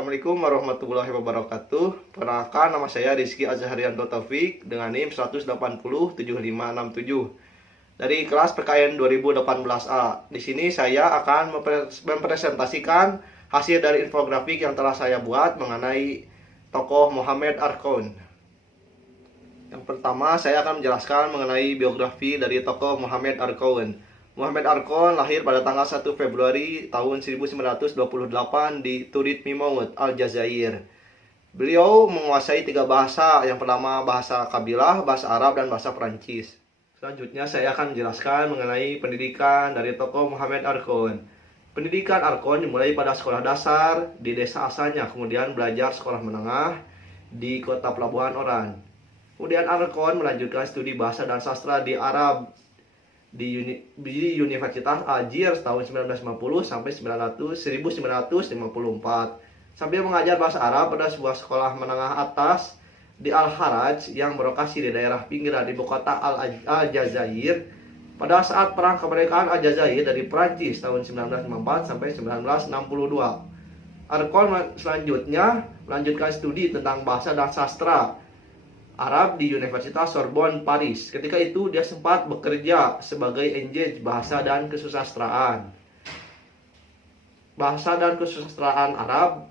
Assalamualaikum warahmatullahi wabarakatuh. Perkenalkan, nama saya Rizky Azharianto Taufik dengan NIM 1807567 dari kelas PKN 2018A. Di sini saya akan mempresentasikan hasil dari infografik yang telah saya buat mengenai tokoh Muhammad Arkoun. Yang pertama, saya akan menjelaskan mengenai biografi dari tokoh Muhammad Arkoun. Muhammad Arkoun lahir pada tanggal 1 Februari tahun 1928 di Turid Mimout, Aljazair. Beliau menguasai 3 bahasa. Yang pertama bahasa Kabilah, bahasa Arab, dan bahasa Perancis. Selanjutnya saya akan menjelaskan mengenai pendidikan dari tokoh Muhammad Arkoun. Pendidikan Arkoun dimulai pada sekolah dasar di desa asalnya, kemudian belajar sekolah menengah di kota Pelabuhan Oran. Kemudian Arkoun melanjutkan studi bahasa dan sastra di Arab di Universitas Algiers tahun 1950 sampai 1954, sambil mengajar bahasa Arab pada sebuah sekolah menengah atas di Al-Haraj yang berlokasi di daerah pinggiran ibu kota Aljazair pada saat perang kemerdekaan Aljazair dari Prancis tahun 1954 sampai 1962. Arkoun selanjutnya melanjutkan studi tentang bahasa dan sastra Arab di Universitas Sorbonne, Paris. Ketika itu dia sempat bekerja sebagai engage bahasa dan kesusastraan. Bahasa dan kesusastraan Arab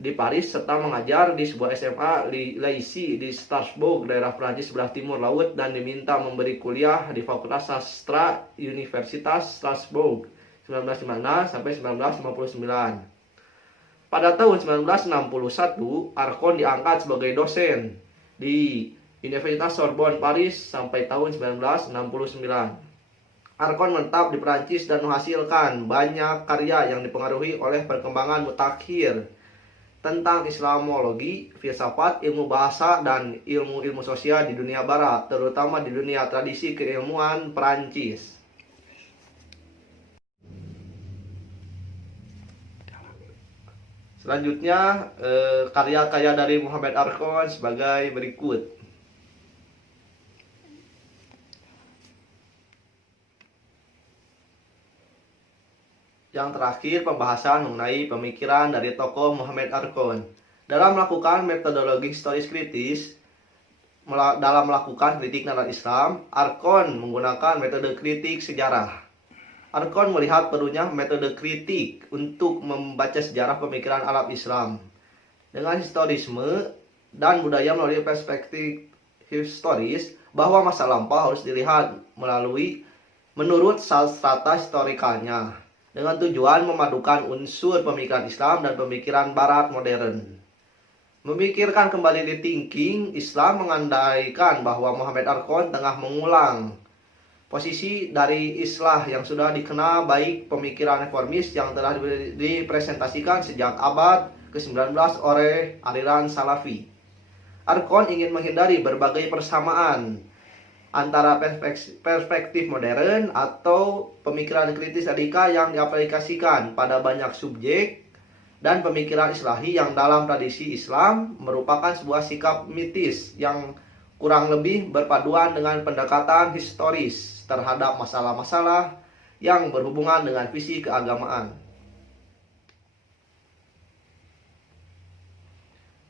di Paris serta mengajar di sebuah SMA Lycée di Strasbourg, daerah Prancis sebelah timur laut, dan diminta memberi kuliah di Fakultas Sastra Universitas Strasbourg 1956 sampai 1959. Pada tahun 1961, Arkoun diangkat sebagai dosen di Universitas Sorbonne, Paris sampai tahun 1969. Arkoun menetap di Perancis dan menghasilkan banyak karya yang dipengaruhi oleh perkembangan mutakhir tentang Islamologi, filsafat, ilmu bahasa, dan ilmu-ilmu sosial di dunia barat, terutama di dunia tradisi keilmuan Perancis. Selanjutnya, karya-karya dari Muhammad Arkoun sebagai berikut. Yang terakhir, pembahasan mengenai pemikiran dari tokoh Muhammad Arkoun. Dalam melakukan metodologi historis kritis, dalam melakukan kritik nalar Islam, Arkoun menggunakan metode kritik sejarah. Arkoun melihat perlunya metode kritik untuk membaca sejarah pemikiran Arab Islam dengan historisme dan budaya melalui perspektif historis, bahwa masa lampau harus dilihat menurut strata historikalnya dengan tujuan memadukan unsur pemikiran Islam dan pemikiran Barat modern. Memikirkan kembali di thinking Islam mengandaikan bahwa Muhammad Arkoun tengah mengulang posisi dari Islah yang sudah dikenal baik pemikiran reformis yang telah dipresentasikan sejak abad ke-19 oleh aliran Salafi. Arkoun ingin menghindari berbagai persamaan antara perspektif modern atau pemikiran kritis radikal yang diaplikasikan pada banyak subjek dan pemikiran Islahi yang dalam tradisi Islam merupakan sebuah sikap mitis yang kurang lebih berpaduan dengan pendekatan historis terhadap masalah-masalah yang berhubungan dengan visi keagamaan.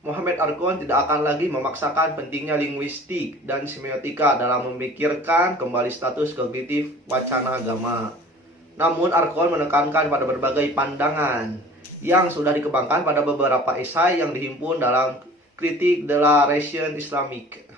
Muhammad Arkoun tidak akan lagi memaksakan pentingnya linguistik dan semiotika dalam memikirkan kembali status kognitif wacana agama. Namun Arkoun menekankan pada berbagai pandangan yang sudah dikembangkan pada beberapa esai yang dihimpun dalam Kritik de la Raison Islamique